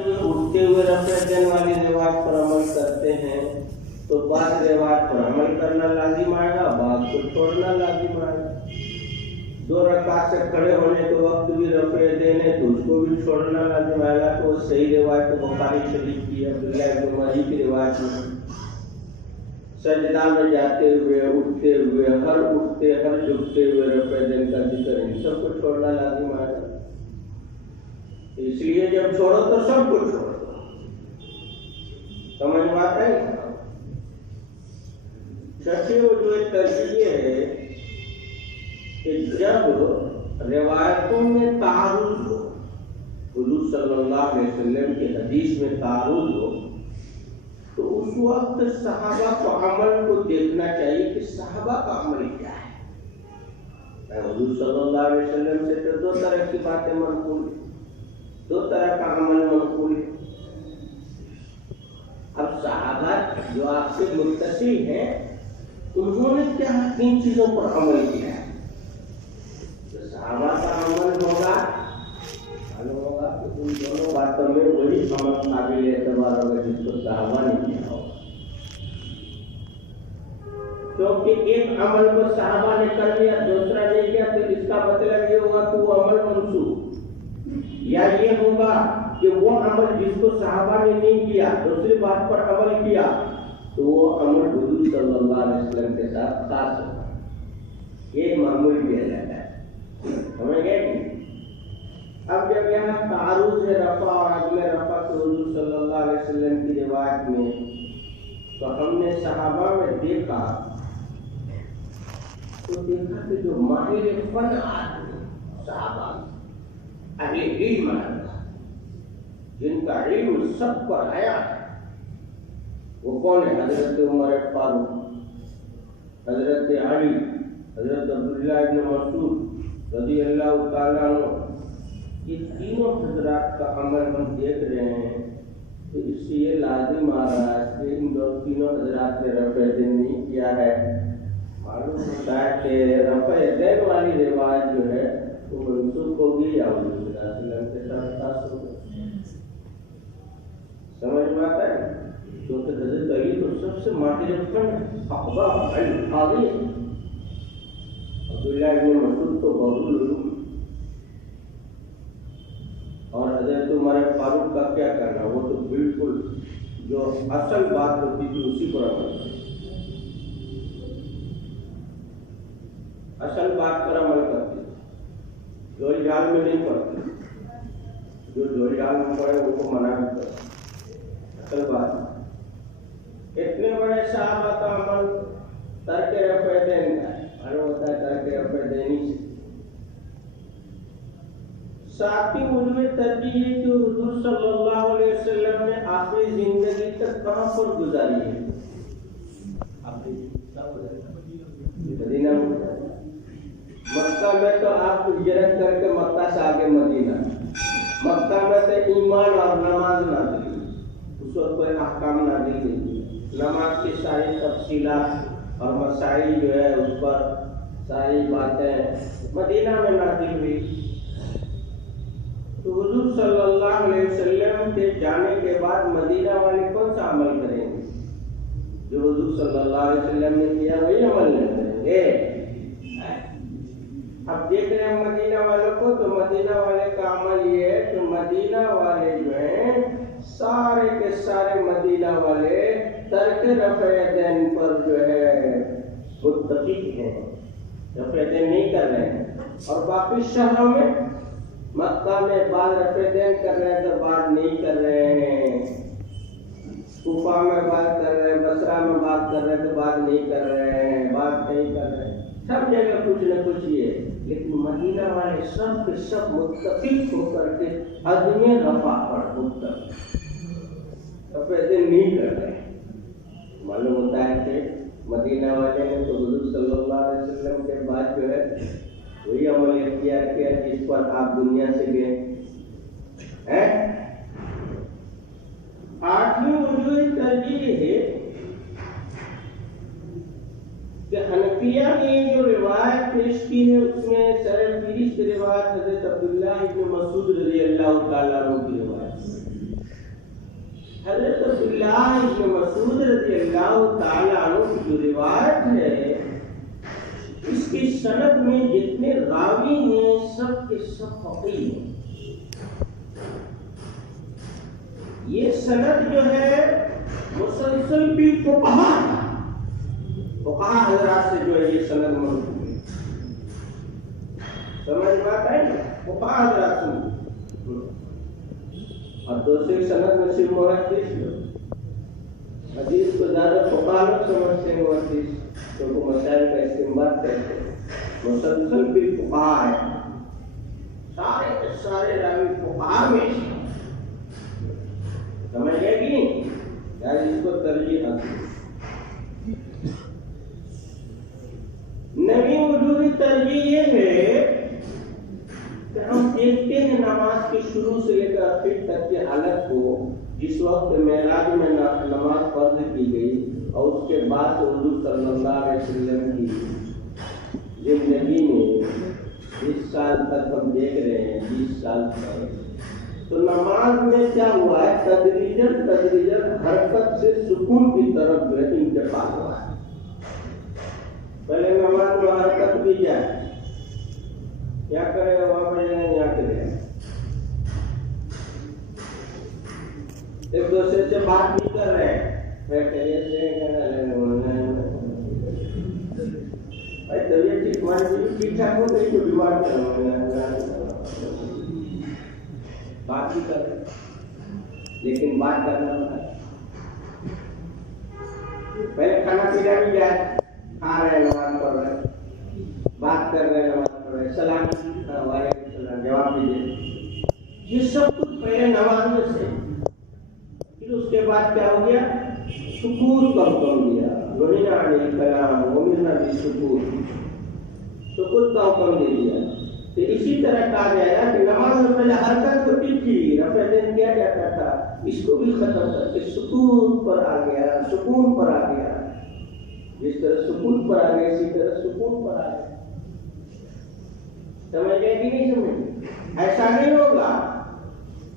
اٹھتے ہوئے رفع دین والی روایت پر عمل کرتے ہیں تو بعض روایت پر عمل کرنا لازم آئے گا، بعض کو چھوڑنا لازم آئے گا۔ 2 رکعت سے کھڑے ہونے کے وقت بھی رفع دین ہے تو اس کو بھی چھوڑنا لازم آئے گا۔ تو صحیح روایت بخاری شریف کی عبداللہ بن عمر کی روایت میں سجدہ میں جاتے ہوئے، اٹھتے ہوئے، ہر اٹھتے ہر جھکتے ہوئے رفع دین کا ذکر، ان سب کو چھوڑنا لازم آئے گا۔ اس لیے جب چھوڑو تو سب کو چھوڑو، سمجھ میں آتا ہے؟ چھٹی وجہ ترجیح یہ ہے کہ جب روایتوں میں تعارض ہو، حضور صلی اللہ علیہ وسلم کی حدیث میں تعارض ہو، تو اس وقت صحابہ کو عمل کو دیکھنا چاہیے کہ صحابہ کا عمل کیا ہے۔ حضور صلی اللہ علیہ وسلم سے تو 2 طرح کی باتیں منقول ہیں، 2 طرح کا عمل منقول ہے۔ اب صحابہ جو آپ سے متصل ہیں انہوں نے کیا کن چیزوں پر عمل کیا ہے؟ تو صحابہ کا عمل ہوگا تو ان دونوں باتوں میں وہی عمل قابل اعتبار ہوگا جس کو صحابہ نے کیا ہوگا، کیونکہ ایک عمل کو صحابہ نے کر لیا دوسرا نہیں کیا تو اس کا مطلب یہ ہوگا کہ وہ عمل منسوخ، یا یہ ہوگا کہ وہ عمل جس کو صحابہ نے نہیں کیا دوسری بات پر عمل کیا تو وہ عمل حضور صلی اللہ علیہ وسلم کے ساتھ خاص ہوگا، یہ معمول کیا جاتا ہے، سمجھ گئے کہ؟ اب جب یہاں تعارض ہے رفع اور عدم رفع تو حضور صلی اللہ علیہ وسلم کی روایت میں، تو ہم نے صحابہ میں دیکھا کہ جو ماہر فن آدمی صحابہ اہل علم ہے، جن کا علم سب پر آیا ہے، وہ کون ہے؟ حضرت عمر فاروق، حضرت علی، حضرت عبداللہ بن مسعود رضی اللہ تعالیٰ عنہ۔ یہ تینوں حضرات کا عمل ہم دیکھ رہے ہیں تو اس سے یہ لازم آ رہا ہے کہ ان تینوں حضرات نے رفع دین نہیں کیا ہے۔ معلوم ہوتا ہے کہ رفع دین والی روایت جو ہے وہ منسوخ ہوگی یا حضور صلی اللہ علیہ وسلم کے ساتھ خاص ہوگی، سمجھ میں آتا ہے؟ کیونکہ حضرت علی تو سب سے ماہر فن اخبار القاضی ہے، عبداللہ بن مسعود تو بابو العلوم، اور حضرت عمر فاروق کا کیا کرنا، وہ تو بالکل جو اصل بات ہوتی تھی اسی پر عمل کرتے، اصل بات پر عمل کرتے، جول جال میں نہیں پڑتے، جو جول جال میں پڑے ان کو منع بھی کرتے، اصل بات۔ اتنے بڑے صحابہ کا عمل ترک رفع دین کا ہے، معلوم ہوتا ہے ترک رفع دینی سے۔ ساتھی علم ترجیح ہے کہ حضور صلی اللہ علیہ وسلم نے آخری زندگی تک کہاں پر گزاری ہے؟ مدینہ میں۔ مکہ میں تو آپ ہجرت کر کے مکہ سے آگے مدینہ، مکہ میں تو ایمان اور نماز نازل ہوئی، اس وقت کوئی احکام نازل نہیں ہوئی، نماز کی ساری تفصیلات اور مسائل جو ہے اس پر ساری باتیں مدینہ میں نازل ہوئی۔ تو حضور صلی اللہ علیہ وسلم کے جانے کے بعد مدینہ والے کون سا عمل کریں گے؟ جو حضور صلی اللہ علیہ وسلم نے کیا وہی عمل نہیں کریں گے۔ اب دیکھ رہے ہیں مدینہ والوں کو، تو مدینہ والے کا عمل یہ ہے کہ مدینہ والے جو ہیں سارے کے سارے مدینہ والے ترک رفع دین پر جو ہے متفق ہیں، رفع دین نہیں کر رہے ہیں۔ اور باقی شہروں میں، مکہ میں بعض رفع دین کر رہے ہیں تو بعض نہیں کر رہے ہیں، کوفہ میں بات کر رہے ہیں، بصرہ میں بات کر رہے ہیں تو بعض نہیں کر رہے ہیں، بعض نہیں کر رہے ہیں، سب جگہ کچھ نہ کچھ یہ۔ لیکن مدینہ والے سب کے سب متفق ہو کر کے عدم رفع پر متفق، رفع دین نہیں کر رہے ہیں۔ معلوم ہوتا ہے کہ مدینہ والے نے تو حضور صلی اللہ علیہ وسلم کے بعد جو ہے وہی عمل اختیار کیا جس پر آپ دنیا سے گئے ہیں۔ 8ویں وجوہ ترجیح ہے کہ حنفیہ نے جو روایت پیش کی ہے اس میں سر فہرست روایت حضرت عبداللہ بن مسعود رضی اللہ تعالیٰ عنہ کی روایت، حضرت عبداللہ ابن مسعود رضی اللہ تعالیٰ عنہ کی جو روایت ہے، اس کی سند میں جتنے راوی ہیں سب کے سب فقیہ ہیں۔ یہ سند جو ہے مسلسل بھی فقہا حضرات سے جو ہے یہ سند موجود ہے، سمجھ بات ہے نا، فقہا حضرات سے۔ اور دوسری سند میں صرف محدث لوگ، حدیث کو زیادہ فقہا لوگ سمجھتے ہیں، محدث تو مسائل کا استنباط کرتے ہیں، مسلسل بھی فقہا ہے، سارے کے سارے راوی فقہا میں سمجھ گئے کہ نہیں؟ یار اس کو ترجیح حاصل۔ نبی وجوہی ترجیح یہ ہے کہ ہم دیکھتے ہیں نماز کے شروع سے لے کر آخر تک کی حالت کو، جس وقت معراج میں نماز فرض کی گئی اور اس کے بعد حضور صلی اللہ علیہ وسلم کی زندگی میں 20 سال تک ہم دیکھ رہے ہیں، 20 سال تک، تو نماز میں کیا ہوا ہے؟ تدریجاً حرکت سے سکون کی طرف جو ہے انتقال ہوا ہے۔ پہلے نماز میں حرکت بھی جائے، کیا کرے گا وہاں پہ جائیں، یہاں کرے گا، ایک دوسرے سے بات بھی کر رہے ہیں، طبیعت ٹھیک ٹھاک ہو گئی تو بیمار بات بھی کر رہے، لیکن بات کرنا ہوتا ہے۔ پہلے کھانا پینا بھی جائے، کھا رہے نماز پڑھ رہے، بات کر رہے نماز پڑھ رہے، سلام وعلیکم السلام جواب بھی دے، یہ سب کچھ پہلے نماز میں سے۔ پھر اس کے بعد کیا ہو گیا؟ سکوت کا حکم دیا، نہینا عن الکلام وامرنا بالسکوت، سکوت کا حکم دے دیا۔ تو اسی طرح کہا جائے گا کہ نماز میں پہلے حرکت ہوتی تھی، رفع دین کیا جاتا تھا، اس کو بھی ختم کر کے سکون پر آ گیا، سکون پر آ گیا، جس طرح سکون پر آ گیا اسی طرح سکون پر آ گیا۔ سمجھ گئے کہ نہیں سمجھ؟ ایسا نہیں ہوگا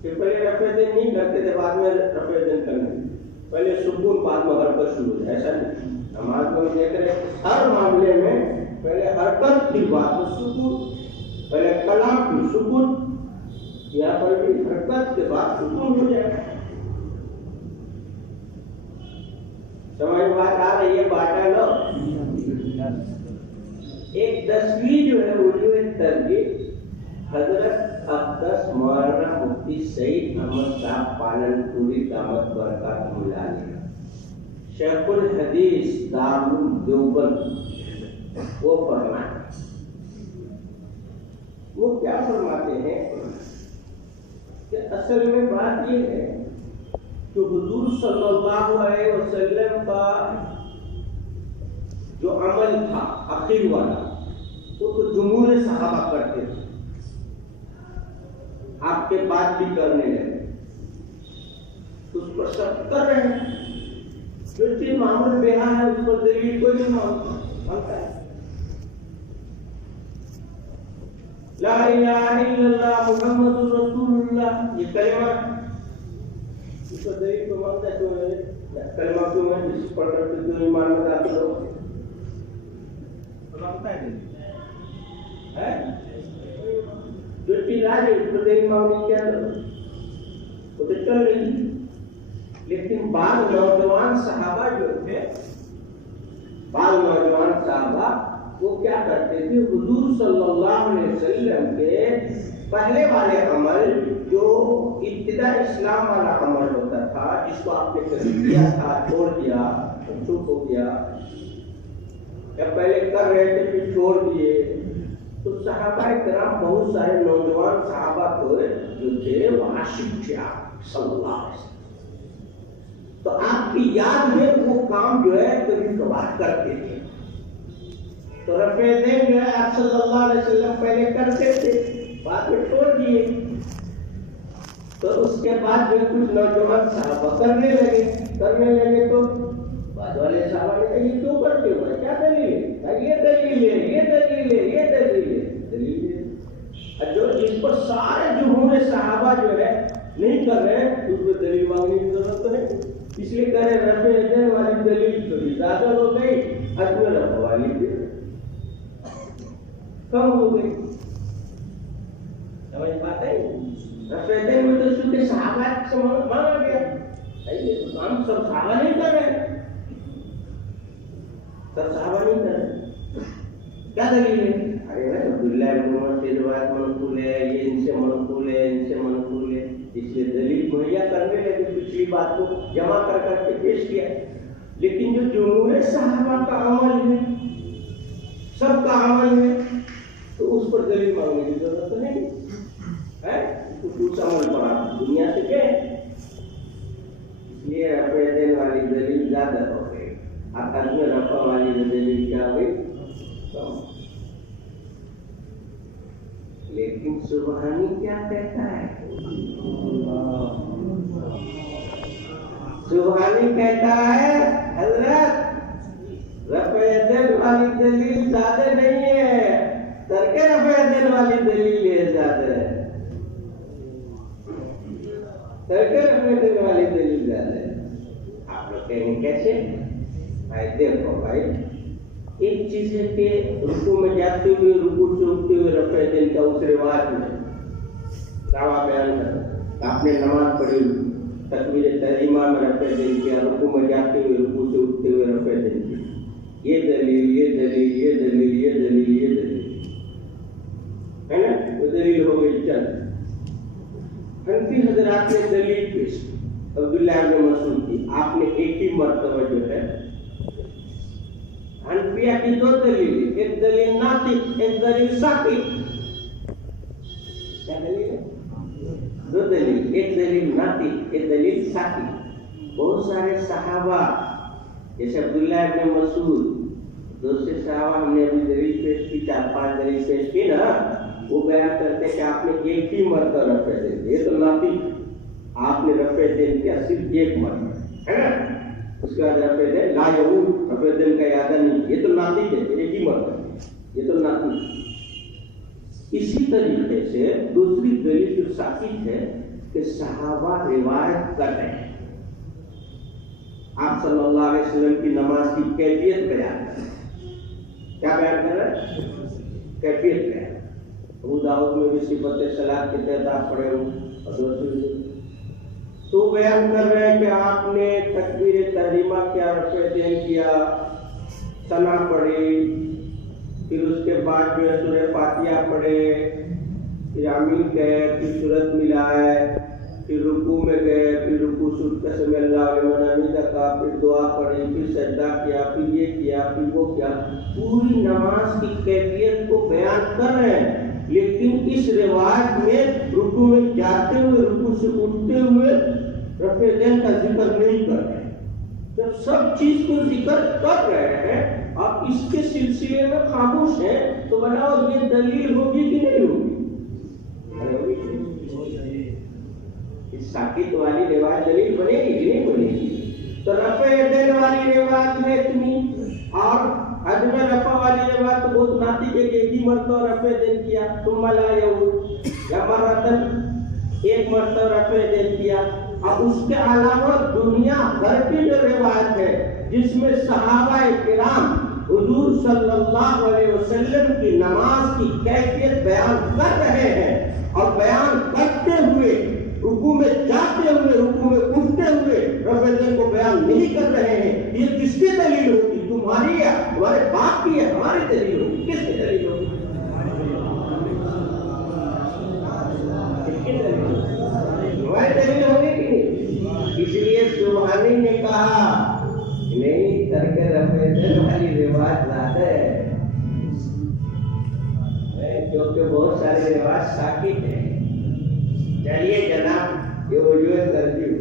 کہ پہلے رفع دین نہیں کرتے تھے بعد میں رفع دین کرنے، پہلے سکون بعد میں حرکت شروع ہے، ایسا نہیں۔ نماز میں دیکھ رہے ہر معاملے میں پہلے حرکت کی بات میں سکون، پہلے کلام کی سکون، یہاں پر بھی حرکت کے بعد سکون ہو جائے۔ سمجھ بات آ رہی ہے؟ باٹا لو ایک 10ویں جو ہے وجوہ ترجیح حضرت اقدس مولانا مفتی سعید احمد صاحب پالنپوری دامت برکات ملالیہ، شیخ الحدیث دارالدیوبند، وہ فرماتے ہیں، وہ کیا فرماتے ہیں کہ اصل میں بات یہ ہے کہ حضور صلی اللہ علیہ وسلم کا جو عمل تھا اخیر والا، وہ تو جمہور صحابہ کرتے تھے، آپ کے بعد بھی کرنے لگے، اس پر سب کر رہے ہیں، جو چیز معمول بیہا ہے اس پر دلیل کوئی نہیں مانگتا ہے۔ لا الہ الا اللہ محمد رسول اللہ، یہ کلمہ اس پر دلیل کو مانگتا ہے، تو کلمہ کیوں ہے جس پڑھ کر کے جو ایمان میں داخل ہو مانگتا ہے جو چیز آ جائے اس پر دلیل مانگنے کیا وہ تو چل رہی۔ لیکن بعض نوجوان صحابہ جو تھے، بعض نوجوان صحابہ وہ کیا کرتے تھے؟ حضور صلی اللہ علیہ وسلم کے پہلے والے عمل جو ابتدا اسلام والا عمل ہوتا تھا، جس کو آپ نے کبھی کیا تھا چھوڑ دیا، چپ ہو گیا، یا پہلے کر رہے تھے پھر چھوڑ دیے، تو صحابہ کرام بہت سارے نوجوان صحابہ کو جو تھے وہ عاشق تھے آپ صلی اللہ علیہ وسلم، تو آپ کی یاد میں وہ کام جو ہے کبھی کبھار کرتے تھے، تو رفع دین جو ہے آپ صلی اللہ علیہ وسلم پہلے کرتے تھے، بعد میں چھوڑ دیے، تو اس کے بعد جو کچھ نوجوان صحابہ کرنے لگے تو بعد والے صحابہ نے کہا یہ کیوں کرتے ہو؟ کیا دلیل ہے؟ یہ دلیل ہے، یہ دلیل ہے، یہ دلیل ہے، دلیل ہے جو جس پر سارے جمہور صحابہ جو ہے نہیں کر رہے ہیں، اس میں دلیل مانگنے کی ضرورت نہیں۔ اس لیے کہہ رہے رفع یدین والی دلیل تھوڑی زیادہ ہو گئی، عدم رفع والی دلیل کم ہو گئی. سمجھ بات ہے؟ رفع یدین میں تو چونکہ صحابہ سے مانا گیا، ہم سب صحابہ نہیں کر رہے، سب صحابہ نہیں کر رہے. کیا دلیل ہے؟ ارے عبداللہ ابن عمر سے روایت منقول ہے، یہ ان سے منقول ہے، ان سے منقول ہے، اس لیے دلیل مہیا کرنے لگے، پچھلی بات کو جمع کر کر کے پیش کیا. لیکن جو جمہور صحابہ کا عمل ہے، سب کا عمل ہے، تو اس پر دلیل مانگنے کی ضرورت تو نہیں ہے. اس عمل پر آپ دنیا سے کیا ہے؟ اس لیے رفع یدین والی دلیل زیادہ ہو گئی، عدم رفع والی دلیل کیا ہوئی؟ لیکن سبحانی کیا کہتا ہے؟ سبحانی کہتا ہے حضرت رفع یدین والی دلیل زیادہ نہیں ہے، ترک رفع یدین والی دلیل ہے زیادہ ہے. ترک رفع یدین والی دلیل زیادہ ہے. آپ لوگ کہیں گے کیسے؟ بھائی دیکھو بھائی، ایک چیز ہے کہ رکوع میں جاتے ہوئے، رکوع سے اٹھتے ہوئے رفع یدین کا اس رواج میں دعویٰ بیان کرنا. آپ نے نماز پڑھی، تکبیر تحریمہ میں رفع یدین کیا، رکوع میں جاتے ہوئے، رکوع سے اٹھتے ہوئے رفع یدین کیا. یہ دلیل، یہ دلیل، یہ دلیل، یہ دلیل، یہ دلیل ہے نا، وہ دلیل ہو گئی. چل حنفی حضرات نے دلیل پیش کی عبداللہ ابن مسعود کی. آپ نے ایک ہی مرتبہ جو ہے، حنفیہ کی دو دلیل، ایک دلیل ناطق، ایک دلیل ساقط. کیا دلیل ہے؟ دو دلیل، ایک دلیل ناطق، ایک دلیل ساقط. بہت سارے صحابہ جیسے عبداللہ ابن مسعود، دوسرے صحابہ ہم نے ابھی دلیل پیش کی، 4-5 دلیل پیش کی نا، وہ بیان کرتے کہ آپ نے ایک ہی مرتبہ رفع یدین کیا. یہ تو ناطق، آپ نے رفع یدین کیا صرف ایک مرتبہ، ہے نا. اس کے بعد رفع یدین لا یعود، رفع یدین کا ارادہ نہیں، یہ تو ناطق ہے، ایک ہی مرتبہ، یہ تو ناطق. اسی طریقے سے دوسری دلیل جو ساقط ہے کہ صحابہ روایت کر رہے ہیں، آپ صلی اللہ علیہ وسلم کی نماز کی کیفیت بیان کر رہے ہیں. کیا بیان کر رہے ہیں؟ کیفیت بیان. ابو داؤد میں بھی صفت صلاۃ کے تحت آپ پڑھے ہوں، تو بیان کر رہے ہیں کہ آپ نے تکبیر تحریمہ کیا، رفع یدین کیا، ثنا پڑھی، پھر اس کے بعد جو ہے سورہ فاتحہ پڑھے، پھر آمین کہے، پھر سورت ملائے، پھر رکوع میں گئے، پھر رکوع سے اٹھ کر سمع اللہ لمن حمدہ کہا، پھر دعا پڑھی، پھر سجدہ کیا، پھر یہ کیا، پھر وہ کیا. پوری نماز کی کیفیت کو بیان کر رہے ہیں. لیکن اس رواج میں رکوع میں جاتے ہوئے، رکوع سے اٹھتے ہوئے رفع یدین کا ذکر نہیں کر رہے ہیں. جب سب چیز کو ذکر کر رہے ہیں، آپ اس کے سلسلے میں خاموش ہیں، تو بتاؤ یہ دلیل ہوگی کہ نہیں ہوگی؟ اس ساقط والی رواج دلیل بنے گی کہ نہیں بنے گی؟ تو رفع یدین والی رواج ہے اتنی، اور عدم رفع والی رواج تو بہت ناطق ہے کہ ایک ہی مرتبہ رفع یدین کیا، ثم لا یعود، یا مرتن ایک مرتبہ رفع یدین کیا. اب اس کے علاوہ دنیا بھر کی جو روایت ہے جس میں صحابہ کرام حضور صلی اللہ علیہ وسلم کی نماز کی کیفیت بیان کر رہے ہیں، اور بیان کرتے ہوئے رکوع میں جاتے ہوئے، رکوع میں اٹھتے ہوئے رفع یدین کو بیان نہیں کر رہے ہیں، یہ کس کی دلیل ہوگی؟ تمہاری یا ہمارے باپ کی یا ہماری دلیل ہوگی؟ کس کی دلیل ہوگی؟ ہماری دلیل ہوگی کہ نہیں؟ اس لیے سبحانی نے کہا نہیں، ترک رفع یدین والی رواج زیادہ ہے، کیونکہ بہت سارے رواج ساقط ہیں. چلیے جناب، یہ وجوہ ترجیح.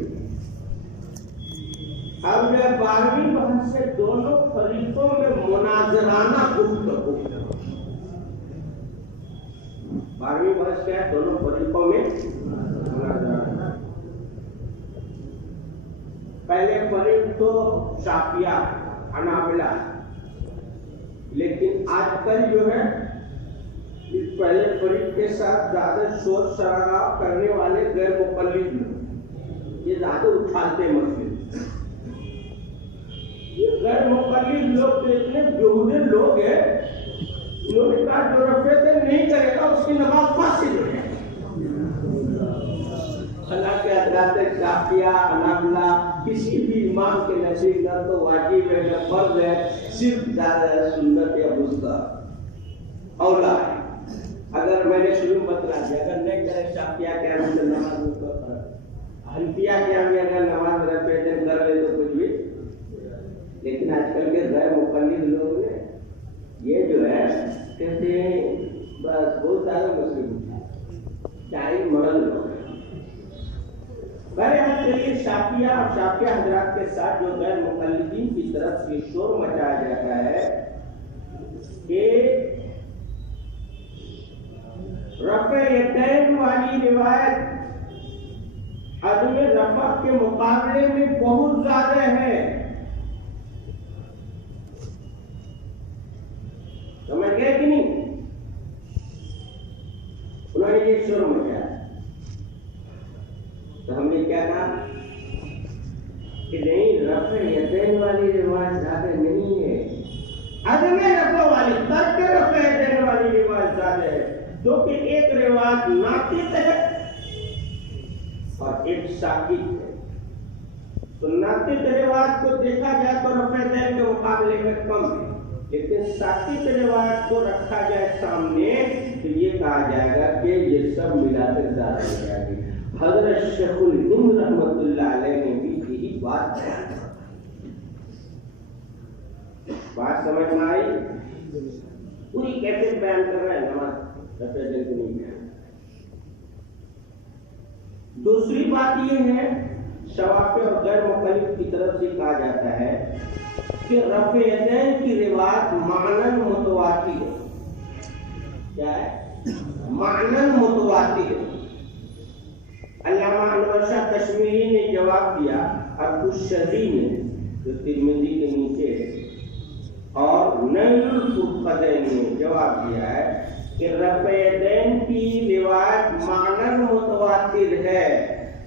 اب جو 12ویں بحث سے دونوں فریقوں میں مناظرانہ گفتگو. 12ویں بحث کیا ہے؟ دونوں فریقوں میں مناظرانہ. پہلے فریق تو شافعیہ حنابلہ، لیکن آج کل جو ہے اس پہلے فریق کے ساتھ زیادہ شور شرابہ کرنے والے غیر مقلد لوگ یہ زیادہ اٹھالتے مسئلے. غیر مقلد لوگ تو اتنے بیہودے لوگ ہیں، انہوں نے کہا جو رفع دین نہیں کرے گا اس کی نماز فاسد ہے۔ حالانکہ حضرات شافعیہ، حنابلہ کسی بھی امام کے نزدیک نہ تو واجب ہے نہ فرض ہے، صرف زیادہ سنت یا مستحب اولا ہے۔ اگر میں نے شروع بتلا دیا اگر نہیں کرے شافعیہ کے ہم سے نماز میں کوئی فرق، حنفیہ کے ہم اگر نماز رفع دین کر لے تو کچھ بھی، لیکن آج کل کے غیر مقلد لوگ نے یہ جو ہے کہتے ہیں بس بہت سارے مسلم چاہے مرد لوگ ہیں۔ بہرحال چلیے شافعیہ اور شافعیہ حضرات کے ساتھ جو غیر مقلدین کی طرف سے شور مچایا جاتا ہے کہ رفع یدین والی روایت عدم رفع کے مقابلے میں بہت زیادہ ہے، سمجھ گئے کہ نہیں؟ انہوں نے یہ شروع مچایا تو ہم نے کیا کہا کہ نہیں، رفع یدین والی روایت زیادہ نہیں ہے، عدم رفع والی ترک رفع یدین والی روایت زیادہ ہے، جو کہ ایک روایت ناطق ہے اور ایک ساکت ہے۔ تو ناطق روایت کو دیکھا جائے تو رفع یدین کے مقابلے میں کم ہے، لیکن ساکت روایت کو رکھا جائے سامنے تو یہ کہا جائے گا کہ یہ سب ملا کر زیادہ ہو جائے گی۔ حضرت شیخ الہند رحمۃ اللہ علیہ نے بھی یہی بات بیان کی۔ بات سمجھ میں آئی؟ پوری کیسے بیان کر رہا ہے نماز رفع یدین کو نہیں بیان۔ دوسری بات یہ ہے شوافی اور غیر مقلد کی طرف سے کہا جاتا ہے کہ رفع یدین کی روایت معنن متواتر ہے۔ کیا ہے؟ معنن متواتر ہے۔ علامہ انور شاہ کشمیری نے جواب دیا، ابو الشذی نے جو ترمذی کے نیچے ہے، اور نیل الفرقدین نے جواب دیا ہے کہ رفع یدین کی روایت معنن متواتر ہے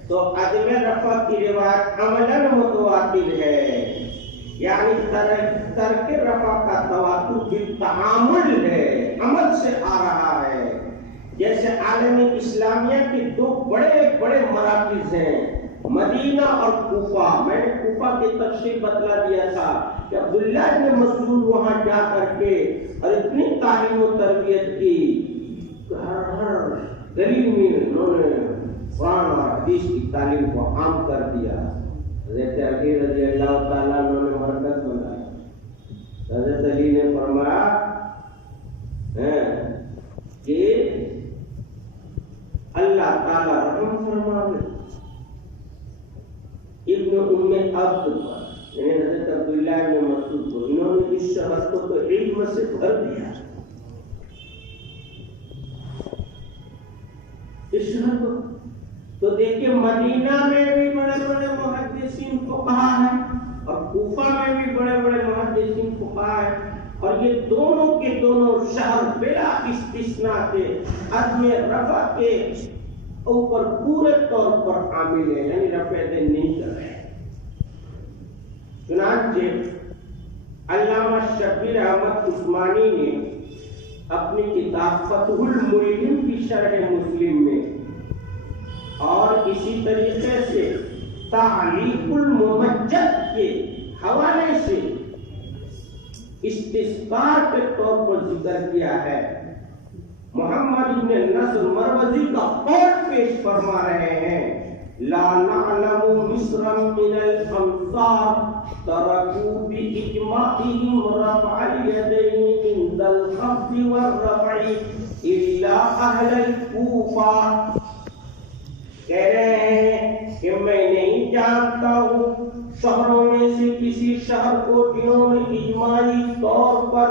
تو عدم رفع کی روایت عملاً متواتر ہے، یعنی ترک رفع کا تواتر بالتعامل ہے، عمل سے آ رہا ہے۔ جیسے عالم اسلامیہ کے دو بڑے بڑے مراکز ہیں، مدینہ اور کوفہ۔ میں نے کوفہ کی تفصیل بتلا دیا تھا کہ عبداللہ بن مسعود وہاں جا کر کے اور اتنی تعلیم و تربیت کی، ہر گلی میں انہوں نے قرآن اور حدیث کی تعلیم کو عام کر دیا۔ حضرت علی رضی اللہ تعالیٰ انہوں نے مرکز بنایا۔ حضرت علی نے فرمایا کہ اللہ تعالیٰ رحم فرماوے ابن ام عبد پر، یعنی حضرت عبداللہ بن مسعود کو، انہوں نے اس شخص کو تو علم سے بھر دیا، اس شخص کو تو دیکھیں مدینہ میں بھی بڑے بڑے محدثین فقہا ہیں اور کوفہ میں بھی بڑے بڑے محدثین فقہا ہیں، اور یہ دونوں کے دونوں شہر بلا استثناء کے عدم رفع کے اوپر پورے طور پر عامل ہیں، یعنی رفع یدین نہیں کر رہے۔ چنانچہ علامہ شبیر احمد عثمانی نے اپنی کتاب فتح الملہم کی شرح مسلم میں اور اسی طریقے سے تعلیق الممجد کے حوالے سے استذکار کے طور پر ذکر کیا ہے۔ محمد بن نصر مروزی کا قول پیش فرما رہے ہیں، لا نعلم مصرا من الامصار تركوا باجماعهم رفع اليدين عند الخفض والرفع الا اهل الكوفہ۔ کہہ رہے ہیں کہ میں نہیں جانتا ہوں شہروں میں سے کسی شہر کو جنہوں نے اجماعی طور پر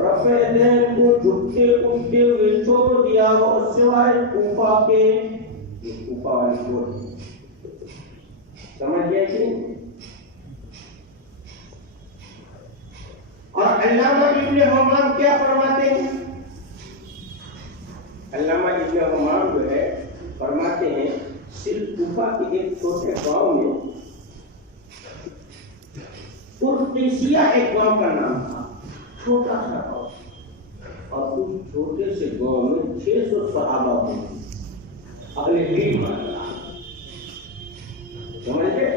رفع یدین کو جھکتے اٹھتے ہوئے چھوڑ دیا ہو سوائے کوفہ کے۔ یہ کوفہ والی چھوڑ سمجھ گئے کہ اور علامہ ابن حمام کیا فرماتے ہیں؟ علامہ ابن حمام جو ہے فرماتے ہیں صرف کوفہ کے ایک چھوٹے گاؤں میں قرطیسیہ ایک گاؤں کا نام تھا، چھوٹا سا گاؤں، اور اس چھوٹے سے گاؤں میں 600 صحابہ ہوتے اگلے ہی مانتا سمجھے،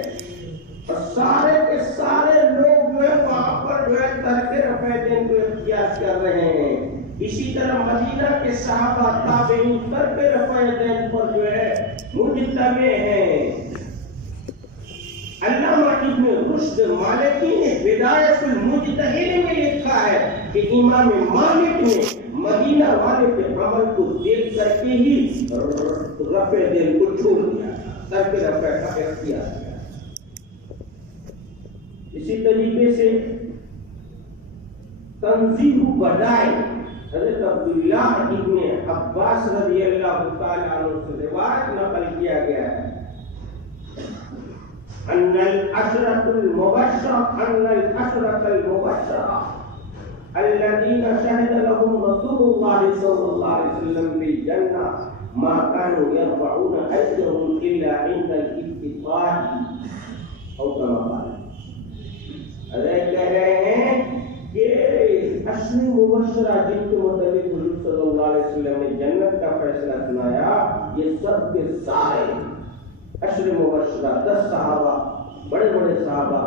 اور سارے کے سارے لوگ جو ہے وہاں پر جو ہے ترک رفع دین کو اختیار کر رہے ہیں۔ اسی طرح مدینہ کے صحابہ تابعین ترک رفع دین پر جو ہے مجتمع ہیں۔ علامہ ابن رشد مالکی نے بدایت المجتہد میں لکھا ہے کہ امام مالک نے مدینہ والے کے عمل کو دیکھ کر کے ہی رفع دین کو چھوڑ دیا، ترک رفع کا اختیار کیا۔ اسی طریقے سے تنزیہ بدائع حضرت عبداللہ ابن عباس رضی اللہ تعالیٰ عنہ سے روایت نقل کیا گیا ہے ان العشرة المبشرة الذين شهد لهم رسول الله صلى الله عليه وسلم بالجنة ما كانوا يرفعون أيديهم إلا عند الافتتاح أو كما قال۔ حضرت کہہ رہے ہیں کہ 10 مبشرہ جن کے متعلق حضور صلی اللہ علیہ وسلم نے جنت کا فیصلہ سنایا، یہ سب کے سارے 10 مبشرہ 10 صحابہ، بڑے بڑے صحابہ،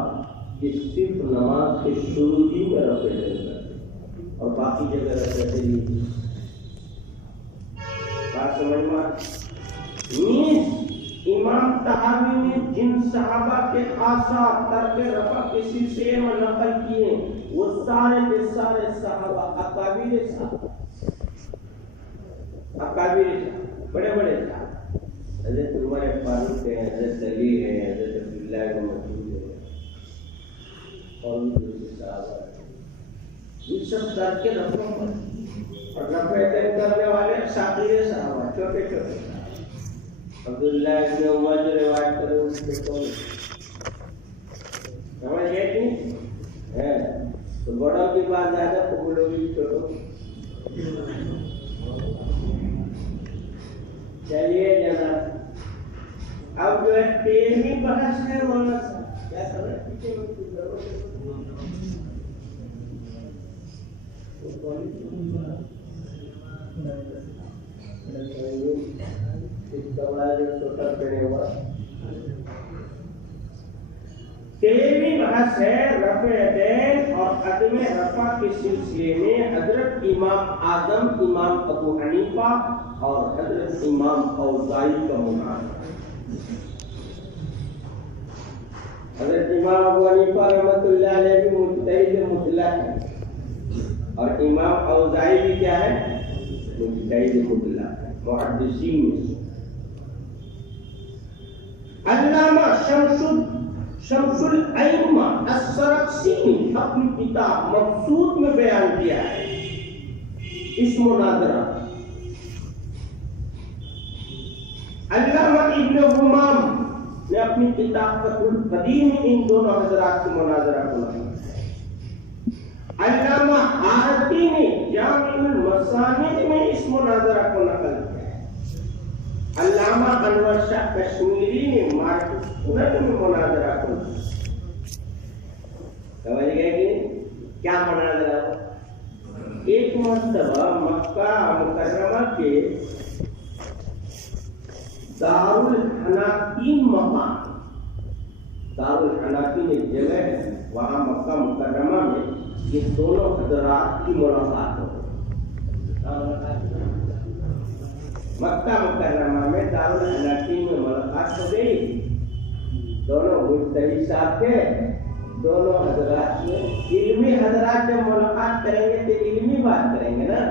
یہ صرف نماز کے شروع ہی میں رفع دین کرتے اور باقی جگہ رفع دین نہیں۔ بات سمجھ میں نیز امام طحاوی نے جن صحابہ کے آثار ترک رفع کے سلسلے میں نقل کیے وہ سارے کے سارے صحابہ اکابر صحابہ، بڑے بڑے صحابہ، حضرت عمر فاروق ہیں، حضرت علی ہیں، حضرت عبداللہ بن مسعود ہیں، اور دوسرے صحابہ ہیں۔ یہ سب ترک رفع اور رفع دین کرنے والے صغیر صحابہ، چھوٹے چھوٹے صحابہ۔ عبداللہ ابن عمر جو روایت کرے اس کو کون سمجھ گئے کہ تو بڑوں کی بات زیادہ قبول ہوگی چھوٹوں کی۔ چلیے جناب، اب جو ہے 13ویں بحث ہے مولانا صاحب، کیا سمجھ پیچھے میں کچھ ضرورت ہے؟ تیرہویں بحث ہے رفع دین اور عدم رفع کے سلسلے میں حضرت امام اعظم امام ابو حنیفہ اور حضرت امام اوزاعی کا مناظرہ۔ حضرت امام ابو حنیفہ رحمۃ اللہ علیہ بھی مجتہد مطلق ہے اور امام اوزاعی بھی کیا ہے؟ مجتہد مطلق ہے، محدثین میں سے۔ علامہ شمس الائمہ السرخسی نے اپنی کتاب مقصود میں بیان کیا ہے اس مناظرہ۔ علامہ ابن حمام نے اپنی کتاب فتح القدیر میں ان دونوں حضرات کے مناظرہ کو نقل کیا ہے۔ علامہ آرتی نے جامع المساند میں اس مناظرہ کو نقل کیا ہے۔ علامہ انور شاہ کشمیری نے معرفت السنن میں مناظرہ کو نقل کیا۔ سمجھ گئے کہ کیا مناظرہ ہو؟ ایک مرتبہ مکہ مکرمہ کے دارالحناکین مقام، دارالحناکین ایک جگہ ہے وہاں مکہ مکرمہ میں یہ دونوں حضرات کی ملاقات ہو۔ مکہ مکرمہ میں دارالحناکین میں ملاقات ہو گئی، دونوں مجتہد صاحب کے، دونوں حضرات میں علمی حضرات جب ملاقات کریں گے تو علمی بات کریں گے نا۔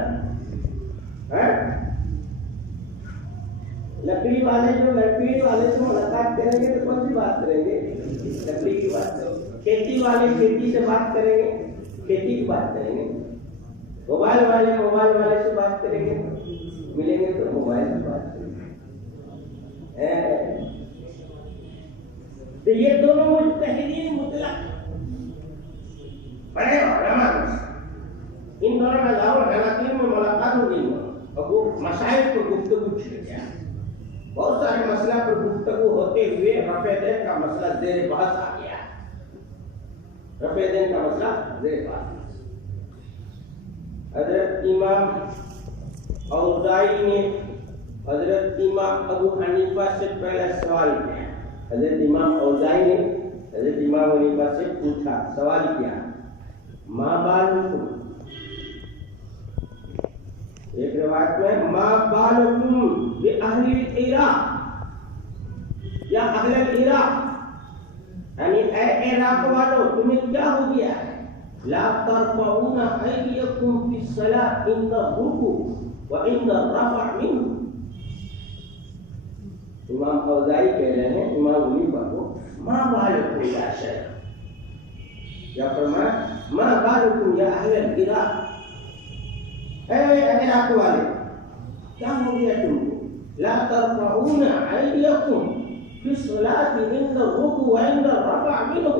لکڑی والے جو لکڑی والے سے ملاقات کریں گے تو کون سی بات کریں گے؟ لکڑی کی بات کریں گے۔ کھیتی والے کھیتی سے بات کریں گے، کھیتی کی بات کریں گے۔ موبائل والے موبائل والے سے بات کریں گے، ملیں گے تو موبائل سے بات کریں گے۔ تو یہ دونوں مجتہدین مطلق بڑے علماء، ان دونوں کا دارالحناکین میں ملاقات ہو گئی اور وہ مسائل پر گفتگو چھڑ گیا۔ بہت سارے مسئلہ پر گفتگو ہوتے ہوئے رفع دین کا مسئلہ زیر بحث آ گیا۔ رفع دین کا مسئلہ زیر بات. حضرت امام اوزائی نے حضرت امام ابو حنیفہ سے پہلا سوال کیا. حضرت امام اوزائی نے حضرت امام حنیفہ سے پوچھا، سوال کیا، ما بالکم، ایک روایت میں ما بالکم بأہل العراق یا اہل العراق، یعنی اے عراق والو تمہیں کیا ہو گیا ہے؟ لا ترفعون ایدیکم فی الصلاۃ عند الرکوع وعند الرفع منه. امام اوزائی کہہ رہے ہیں امام حنیفہ کو، ما بالکم یا شیخ، یا فرمایا ما بالکم یا اہل العراق، اے عراق والے کیا ہو گیا تم کو؟ لا ترفعون ایدیکم فی الصلاۃ عند الرکوع وعند الرفع منه،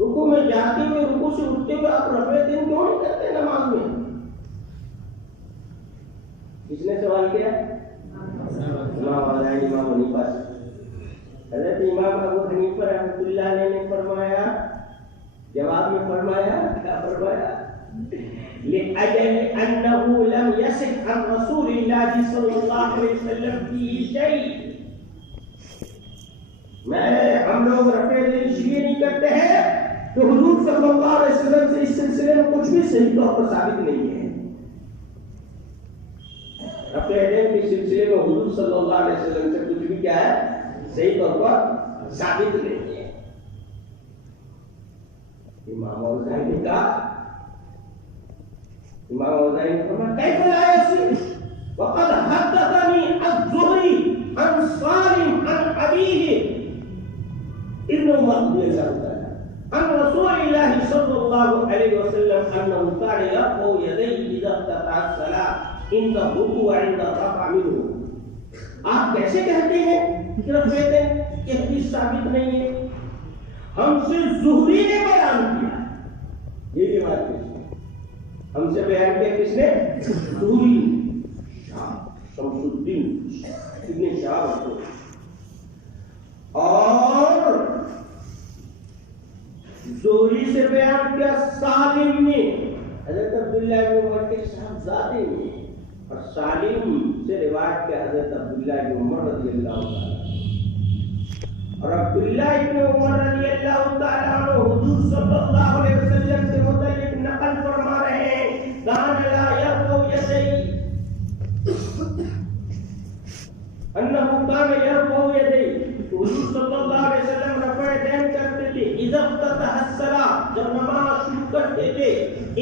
رکوع میں جاتے ہوئے رکوع سے اٹھتے ہوئے آپ رفع دین کیوں نہیں کرتے نماز میں؟ کس نے سوال کیا؟ امام اوزائی امام حنیفہ سے. حضرت امام ابو حنیفہ رحمۃ اللہ علیہ نے فرمایا، جواب میں فرمایا، کیا فرمایا؟ لأجل أنه لم يصح عن رسول الله صلى الله عليه وسلم فيه شيء. ہم لوگ رفع دین اس لیے نہیں کرتے ہیں کہ حضور صلی اللہ علیہ وسلم سے اس سلسلے میں کچھ بھی صحیح طور پر ثابت نہیں ہے. رفع دین کے سلسلے میں حضور صلی اللہ علیہ وسلم سے کچھ بھی کیا ہے صحیح طور پر ثابت نہیں ہے. امام اوزائی نے کہا، امام اوزائی نے فرمایا کیف لا یصح وقد حدثني الزهري عن سالم عن ابيه ابن عمر رضی اللہ تعالی عن رسول اللہ صلی اللہ علیہ وسلم انه كان يرفع يديه اذا افتتح الصلاة عند الركوع وعند الرفع منه. آپ کیسے کہتے ہیں کہ رفع دین کی حدیث ثابت نہیں ہے؟ ہم سے زہری نے بیان کیا. یہ بات ہم سے بیان کیا کس نے؟ زہری، شمس الدین ابن شہاب. اور زہری سے بیان کیا سالم نے، حضرت عبداللہ بن عمر کے صاحبزادے نے. اور سالم سے روایت کیا حضرت عبداللہ بن عمر رضی اللہ تعالیٰ. اور عبداللہ ابن عمر رضی اللہ تعالیٰ عنہ حضور صلی اللہ علیہ وسلم سے متعلق نقل فرما رہے ہیں، کان لا یرفع یدیہ، انه كان يرفع يديه، حضور صلی اللہ علیہ وسلم رفع دین کرتے تھے اذا افتتح الصلاۃ، جب نماز شروع کرتے تھے،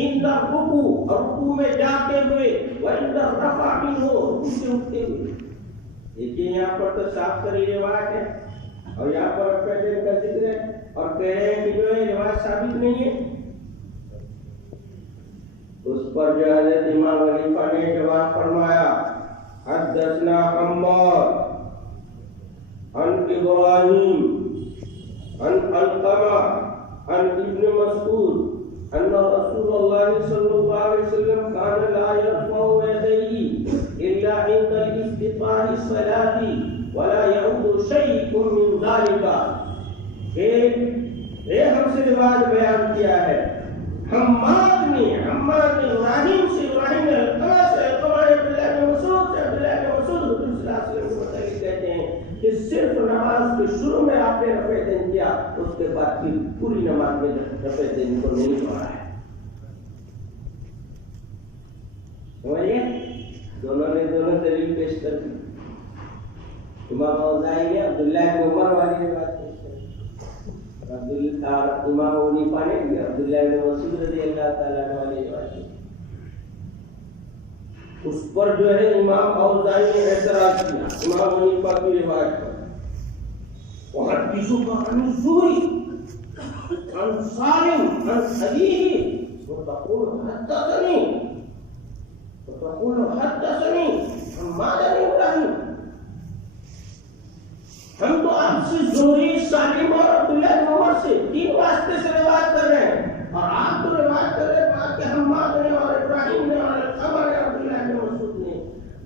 عند الرکوع، اور رکوع میں جاتے ہوئے، وعند الرفع منه، رکوع سے اٹھتے ہوئے. دیکھیے یہاں پر تو صاف ستھری روایت ہے اور یہاں پر رفع دین کا ذکر ہے اور کہہ رہے ہیں کہ جو ہے روایت ثابت نہیں ہے. اس پر جو حضرت امام حنیفہ نے جواب فرمایا، حدثنا عمار عن ابراہیم عن علقمہ عن ابن مسعود ان رسول اللہ صلی اللہ علیہ وسلم كان لا يرفع يديه الا عند الافتتاح الصلاة ولا يعود شيء من ذلك. ایک ہم سے روایت بیان کیا ہے حماد نے ابراہیم سے، ابراہیم نے علقمہ سے، علقمہ نے عبداللہ بن مسعود سے، عبداللہ بن مسعود رسول اللہ صلی اللہ علیہ وسلم کو متعلق کہتے ہیں کہ صرف نماز کے شروع میں آپ نے رفع دین کیا، اس کے بعد پھر پوری نماز میں رفع دین کو نہیں پڑھا ہے. سمجھے؟ دونوں نے دونوں دلیل پیش کر دی. امام اوزائی نے عبداللہ بن عمر والی روایت پیش کر دی، امام حنیفہ نے عبداللہ بن مسعود رضی اللہ تعالیٰ عنہ والی روایت کی. اس پر جو ہے امام اوزائی نے اعتراض کیا امام حنیفہ کی روایت پر. وحدثک عن الزہری عن سالم عن ابیہ وتقول حدثنی حماد بن ابراہیم. ہم تو آپ سے زہری، سالم اور عبداللہ بن عمر سے تین واسطے سے روایت کر رہے ہیں، اور آپ تو روایت کر رہے ہیں کہ حماد نے اور ابراہیم نے اور علقمہ نے عبداللہ بن مسعود نے.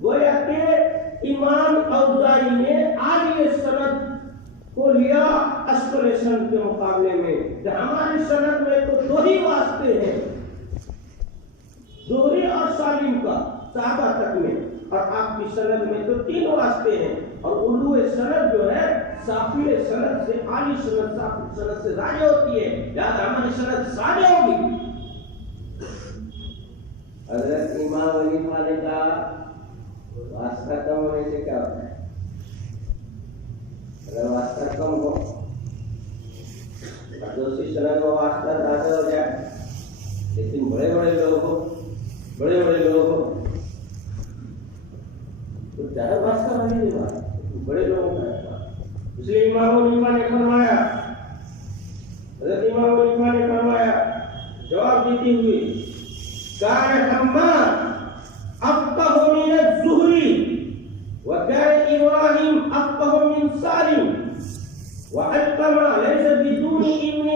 گویا کہ امام اوزائی نے عالی سند کو لیا اسفل سند کے مقابلے میں کہ ہماری سند میں تو 2 ہی واسطے ہیں، زہری اور سالم کا صحابہ تک میں، اور آپ کی سند میں تو 3 واسطے ہیں، اور علو سند جو ہے سافل سند سے عالی سند، سافل سند سے زیادہ ہوتی ہے، لہذا ہماری سند زیادہ ہوگی۔ حضرت امام علی نے کہا واسطہ کم ہونے سے کیا ہوتا ہے؟ اگر واسطہ کم ہو اور دوسری سند میں واسطہ زیادہ ہو جائے، لیکن بڑے بڑے لوگ ہو تو چاہے واسطہ والی نہیں بات، بڑے لوگوں کا اس لیے امام حنیفہ نے فرمایا، حضرت امام حنیفہ نے فرمایا جواب دیتی ہوئی، کان حماد افقہ من الزہری وکان ابراہیم افقہ من سالم وعلقمہ لیس بدون ابن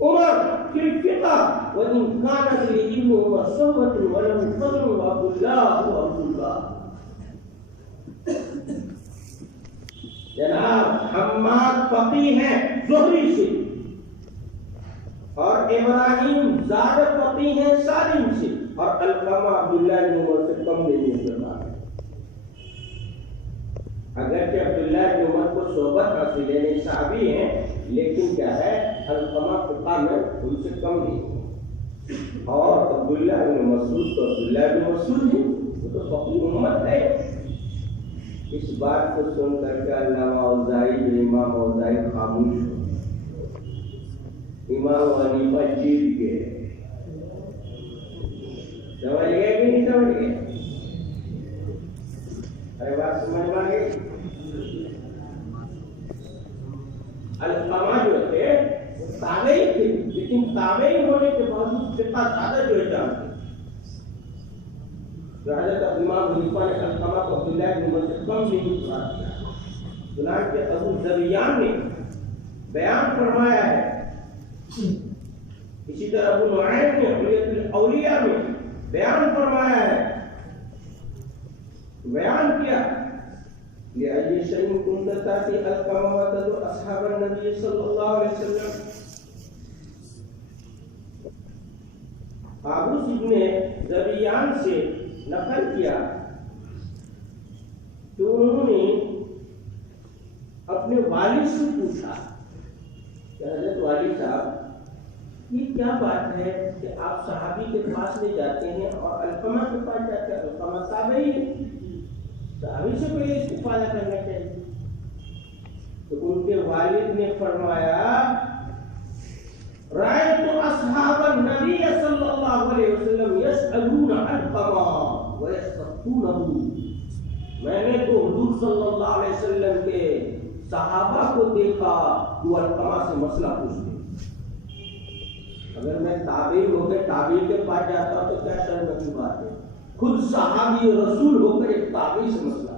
عمر فی الفقہ وإن كانت لابن عمر صحبة ولم فضل وعبد الله وعبد الله۔ جناب حماد فقیہ ہیں زہری سے، اور ابراہیم زیادہ فقیہ ہیں سالم سے، اور علقمہ عبداللہ بن عمر سے کم نہیں ہوتا۔ اگرچہ عبداللہ بن عمر کو صحبت حاصل ہے، صحابی ہیں، لیکن کیا ہے علقمہ فقہ میں ان سے کم نہیں، اور عبداللہ بن مسعود تو عبداللہ بن مسعود ہیں، وہ تو فقیہ امت ہے۔ اس بات کو سن کر کے علامہ اوزاعی جو امام اوزاعی خاموش ہو، امام حنیفہ جیت گئے۔ سمجھ گئے کہ نہیں سمجھ گئے؟ ارے بات سمجھ میں گئی؟ علقمہ جو تھے تابعی تھے، لیکن تابعی ہونے کے باوجود فقہ زیادہ جو ہے جانتے، حضرت امام حنیفہ نے علقمہ کو عبداللہ بن عمر سے کم نہیں قرار دیا۔ چنانچہ ابو ذبیان نے بیان فرمایا ہے، اسی طرح ابو نعیم نے حلیۃ الاولیاء میں بیان فرمایا ہے، بیان کیا لأي شيء كنت تأتي علقمہ وتدعو أصحاب النبي صلی اللہ علیہ وسلم۔ قابوس ابن ذبیان سے نقل کیا کہ انہوں نے اپنے والد سے پوچھا کہ حضرت والد صاحب یہ کیا بات ہے کہ آپ صحابی کے پاس لے جاتے ہیں اور علقمہ کے پاس جاتے ہیں؟ علقمہ تابعی ہے، صحابی سے پہلے استفادہ کرنا چاہیے۔ تو ان کے والد نے فرمایا رأيت أصحاب النبي صلى الله عليه وسلم يسألون علقمة ويستفتونه، میں نے تو حضور صلی اللہ علیہ وسلم کے صحابہ کو دیکھا جو علقمہ سے مسئلہ پوچھتے۔ اگر میں تابعی ہو کے تابعی کے پاس جاتا ہوں تو کیا شرم کی بات ہے، خود صحابی رسول ہو کر ایک تابعی سے مسئلہ۔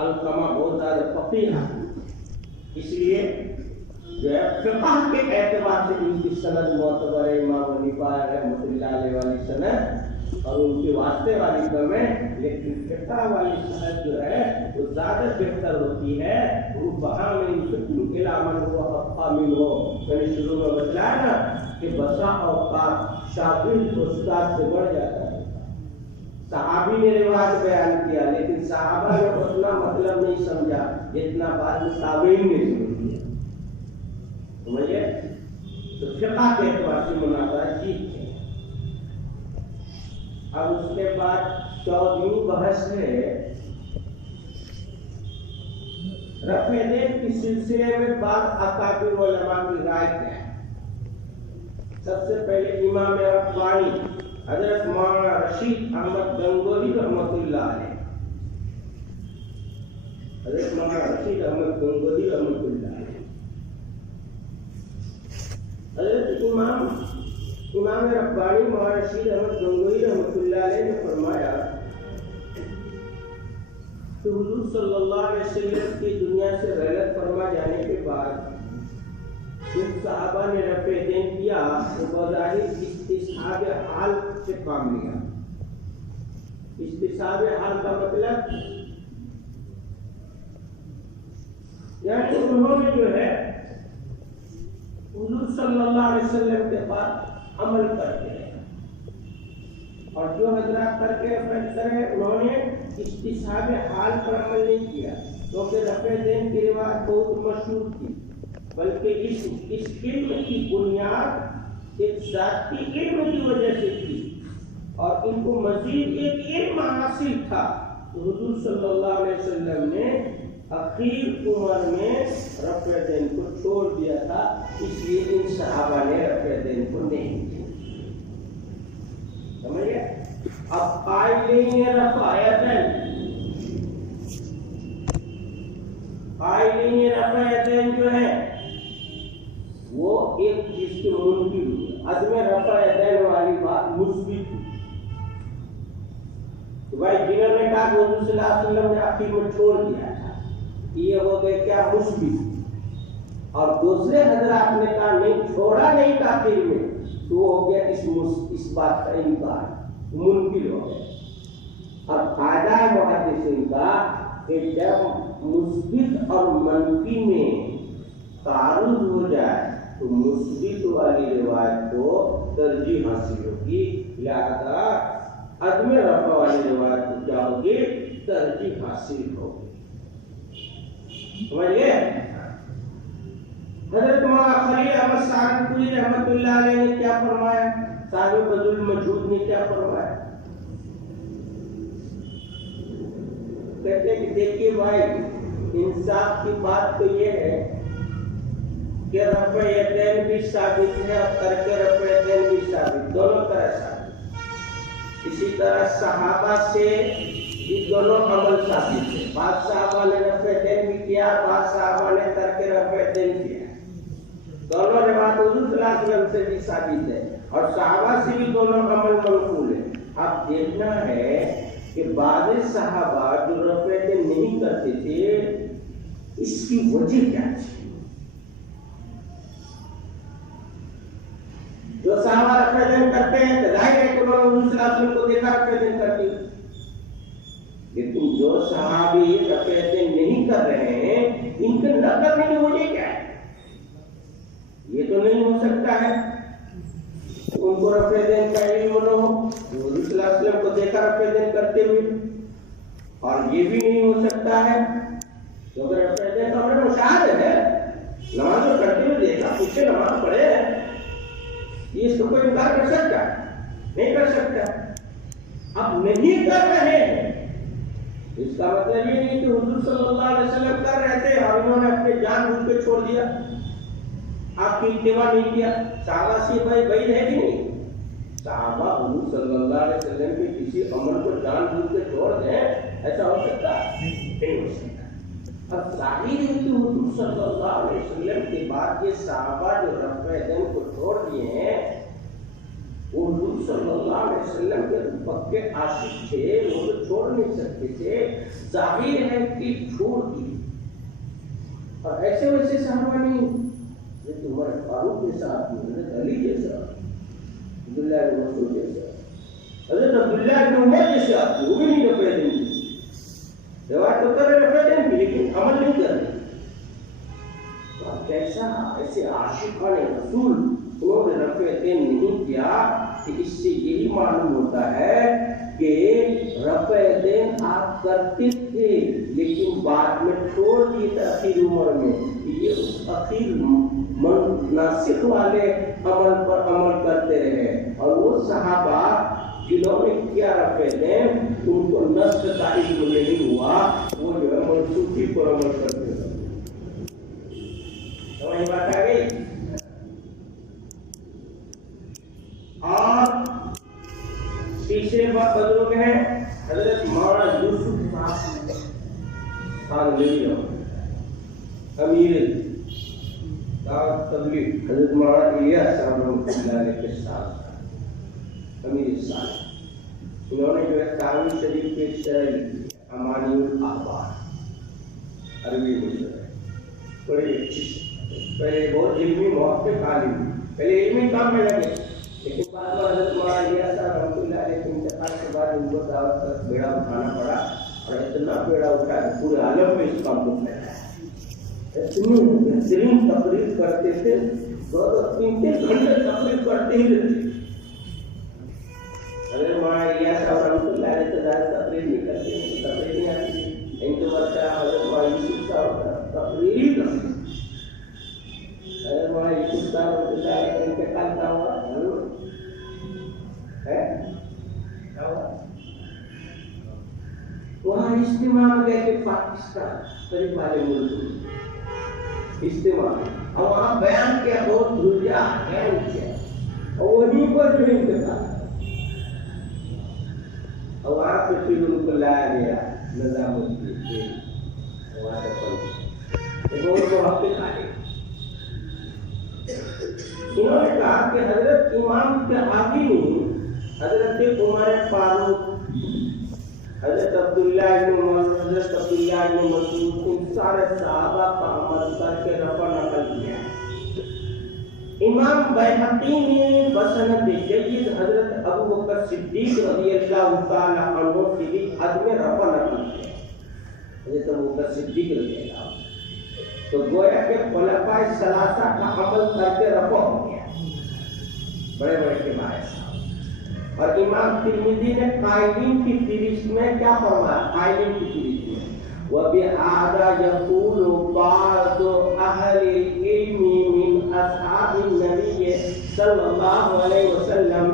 علقمہ بہت زیادہ فقیہ ہے، اس لیے جو ہے فقہ کے اعتبار سے ان کی سند معتبر ہے، امام حنیفہ رحمۃ اللہ علیہ والی سند اور ان کے واسطے والی کم ہے، لیکن فقہ والی سند جو ہے وہ زیادہ بہتر ہوتی ہے۔ وہ وہاں میں ان کے علاوہ وہ افقہ ہو، میں نے شروع میں بتلایا نا کہ بسا اوقات شاگرد استاد سے بڑھ جاتا ہے۔ صحابی نے روایت بیان کیا لیکن صحابہ نے اتنا مطلب نہیں سمجھا جتنا بعد میں تابعین نے سمجھا، سمجھے؟ تو فقہ کے اعتبار سے مناظرہ جیت ہے۔ اب اس کے بعد 14ویں بحث ہے رفع دین کی سلسلے میں بعض اکابر علماء کی رائے کیا ہے۔ سب سے پہلے امام ربانی حضرت مولانا رشید احمد گنگوہی رحمۃ اللہ علیہ، حضرت مولانا رشید احمد گنگوہی رحمۃ اللہ علیہ، حضرت امام ربانی مولانا رشید احمد گنگوہی رحمۃ اللہ علیہ نے فرمایا کہ حضور صلی اللہ علیہ وسلم کی دنیا سے رحلت فرما جانے کے بعد جن صحابہ نے رفع دین کیا وہ بظاہر استصحاب حال سے کام لیا۔ استصحاب حال کا مطلب یعنی انہوں نے جو ہے حضور صلی اللہ علیہ وسلم کے بعد عمل کرتے رہے، اور جو حضرات کر کے رہے انہوں نے استصحاب حال پر عمل نہیں کیا، کیونکہ رفع دین کی روایت بہت مشہور تھی، بلکہ اس علم کی بنیاد ایک ذاتی علم کی وجہ سے تھی، اور ان کو مزید ایک علم حاصل تھا۔ تو حضور صلی اللہ علیہ وسلم نے اخیر عمر میں رفع دین کو چھوڑ دیا تھا، اس لیے ان صحابہ نے رفع دین کو نہیں کیا۔ سمجھے؟ اب قائلین رفعیتین جو ہے وہ ایک چیز کے منکر ہوئی، عدم رفعیتین والی بات مثبت ہوئی۔ تو بھائی جنہوں نے کہا کہ حضور صلی اللہ علیہ وسلم نے آخر میں چھوڑ دیا تھا، یہ ہو گئے کیا مثبت، اور دوسرے حضرات نے کہا نہیں چھوڑا نہیں تھا آخر میں، تو وہ ہو گیا اس بات کا انکار، منکر ہو گئے۔ اب قاعدہ محدثین کا کہ جب مثبت اور منفی میں تعارض ہو جائے تو مثبت والی روایت کو ترجیح حاصل ہوگی، لہذا عدم رفع والی روایت کو کیا ہوگی؟ ترجیح حاصل ہوگی۔ سمجھ گئے؟ حضرت مولانا خلیل احمد سہارنپوری رحمۃ اللہ علیہ نے کیا فرمایا؟ صاحب بذل المجہود نے کیا فرمایا؟ کہتے ہیں کہ دیکھیے بھائی، انصاف کی بات تو یہ ہے کہ رفع یدین بھی ثابت ہے اور ترک رفع یدین بھی ثابت، دونوں طرح ثابت۔ اسی طرح صحابہ سے یہ دونوں عمل ثابت ہے، بعض صحابہ نے رفع یدین بھی کیا، بعض صحابہ نے ترک رفع یدین کیا، دونوں روایت حضور صلی اللہ علیہ وسلم سے بھی ثابت ہے، اور صحابہ سے بھی دونوں عمل منقول ہے۔ اب دیکھنا ہے کہ بعض صحابہ جو رفع یدین نہیں کرتے تھے اس کی وجہ کیا تھی؟ جو صحابہ رفع یدین کرتے ہیں تو ظاہر ہے کہ انہوں نے حضور صلی اللہ علیہ وسلم کو دیکھا رفع یدین کرتے ہیں، لیکن جو صحابی رفع یدین نہیں کر رہے ہیں ان کے نہ کرنے کی وجہ کیا ہے؟ یہ تو نہیں ہو سکتا ہے ان کو رفع یدین کا علم نہ ہو، حضور صلی اللہ علیہ وسلم کو دیکھا رفع یدین کرتے ہوئے، اور یہ بھی نہیں ہو سکتا ہے کیونکہ رفع یدین تو ہمیں مشاہد ہے، نماز کو کرتے ہوئے دیکھا، پیچھے نماز پڑھے، یہ اس کو کوئی انکار کر سکتا ہے؟ نہیں کر سکتا۔ اب نہیں کر رہے ہیں اس کا مطلب یہ نہیں کہ حضور صلی اللہ علیہ وسلم کر رہے تھے اور انہوں نے اپنے جان بوجھ کے چھوڑ دیا، آپ کی اتباع نہیں کیا۔ صحابہ سے بھائی ہے کہ نہیں؟ صحابہ حضور صلی اللہ علیہ وسلم کے کسی عمل کو جان بوجھ کے چھوڑ دیں، ایسا ہو سکتا ہے؟ نہیں ہو سکتا۔ اب ظاہر ہے کہ حضور صلی اللہ علیہ وسلم کے بعد یہ صحابہ جو رفع یدین کو چھوڑ دیے ہیں وہ حضور صلی اللہ علیہ وسلم کے پکے عاشق تھے، وہ تو چھوڑ نہیں سکتے تھے، ظاہر ہے کہ چھوڑ دی۔ اور ایسے ویسے صحابہ نہیں، حضرت عمر فاروق جیسا آدمی، حضرت علی جیسا، عبداللہ بن مسعود جیسا، حضرت عبداللہ بن عمر جیسے آدمی، وہ بھی نہیں رفع یدین کی، روایت تو کر رہے رفع یدین کی لیکن عمل نہیں کر رہے۔ تو اب کیسا ایسے عاشقان رسول انہوں نے رفع یدین نہیں کیا؟ کہ اس سے یہی معلوم ہوتا ہے کہ رفع یدین آپ کرتے تھے لیکن بعد میں چھوڑ دیے تھے اخیر عمر میں، یہ اس اخیر ناسخ والے عمل پر عمل کرتے رہے، اور وہ صحابہ جنہوں نے کیا رفع یدین ان کو نسخ کا علم نہیں ہوا، وہ جو ہے منسوخی پر عمل کرتے رہے۔ سمجھ بات آ گئی؟ اور تیسرے بزرگ ہیں حضرت مولانا یوسف صاحب امیر دعوت تبلیغ، حضرت مولانا الیاس صاحب رحمۃ اللہ علیہ کے ساتھ امیر صاحب، انہوں نے جو ہے تعویذ شریف کی ایک شرح لکھی ہے، امانی الاحبار، عربی میں بڑی اچھی، پہلے بہت علمی محقق عالم، پہلے علمی کام میں لگے، لیکن بعد میں حضرت مولانا الیاس صاحب رحمۃ اللہ علیہ کے انتقال کے بعد ان کو دعوت کا بیڑا اٹھانا پڑا، اور اتنا بیڑا اٹھا کہ پورے عالم میں اس کام کو پھیلایا۔ اتنی بہترین تقریر کرتے تھے، 2-3 گھنٹے تقریر کرتے ہی رہتے۔ اگر مولانا الیاس صاحب رحمۃ اللہ علیہ سے زیادہ تقریر نہیں کرتے ہیں، تقریر نہیں آتی، ان کو بچہ حضرت مولانا یوسف صاحب تقریر ہی کرتے۔ حضرت مولانا یوسف صاحب رحمۃ اللہ علیہ کا انتقال کیا ہوا ہے؟ کیا ہوا؟ وہاں اجتماع میں گئے تھے، پاکستان قریب والے ملک میں اجتماع، اور وہاں بیان کیا، بہت دھوجا بیان کیا، اور وہیں پر جو انتقال، اور وہاں پہ پھر ان کو لایا گیا نظام الدین، وہاں سے بہت محقق آئے۔ انہوں نے کہا کہ حضرت امام کے آگے حضرت عمر فاروق، حضرت عبداللہ ابن عمر، حضرت عبداللہ ابن مسعود، ان سارے صحابہ کا عمل کر کے رفع نقل کیا ہے۔ امام بیہقی نے بسند جید حضرت ابو بکر صدیق رضی اللہ تعالی عنہ سے بھی عدم رفع نقل کیا، حضرت ابو بکر صدیق رضی اللہ عنہ، تو گویا کہ خلفائے ثلاثہ کا عمل کر کے رفع ہو گیا، بڑے بڑے کے باعث۔ اور امام ترمذی نے قائلین کی فہرست میں کیا فرمایا؟ قائلین کی فہرست میں وَبِهَذَا يَقُولُ بَعْضُ أَهْلِ الْعِلْمِ مِنْ أَصْحَابِ النَّبِيِّ صلی اللہ علیہ وسلم،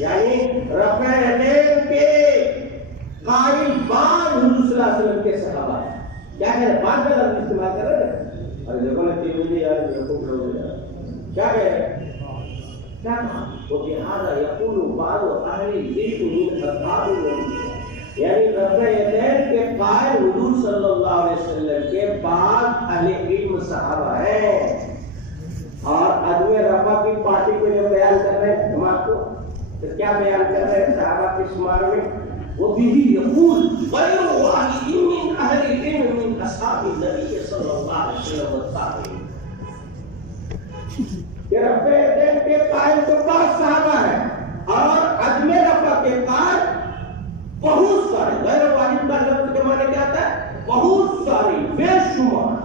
یعنی رفع یدین کے قائل بعض حضور صلی اللہ علیہ وسلم کے صحابہ ہیں۔ کیا کہہ رہے؟ بعض کا لفظ استعمال کر رہے ہیں، اور لوگوں نے ترمذی یار یعقوب لوگ کیا کہہ رہے ہیں؟ کیا کہا؟ وَبِهَذَا يَقُولُ بَعْضُ أَهْلِ الْعِلْمِ مِنْ أَصْحَابِ النَّبِيِّ، یعنی رفع یدین کے قائل حضور صلی اللہ علیہ وسلم کے بعض اہل علم صحابہ ہیں، اور عدم رفع کی پارٹی کو جو بیان کر رہے ہیں جماعت کو، تو کیا بیان کر رہے ہیں صحابہ کے شمار میں؟ وَبِهِ يَقُولُ غَيْرُ وَاحِدٍ مِنْ أَهْلِ الْعِلْمِ مِنْ أَصْحَابِ النَّبِيِّ صلی اللہ علیہ وسلم والتابعین، کہ رفع یدین کے قائل تو بعض صحابہ ہیں، اور عدم رفع کے قائل بہت سارے، غیر واحد کا لفظ کے معنی کیا آتا ہے؟ بہت ساری، بے شمار،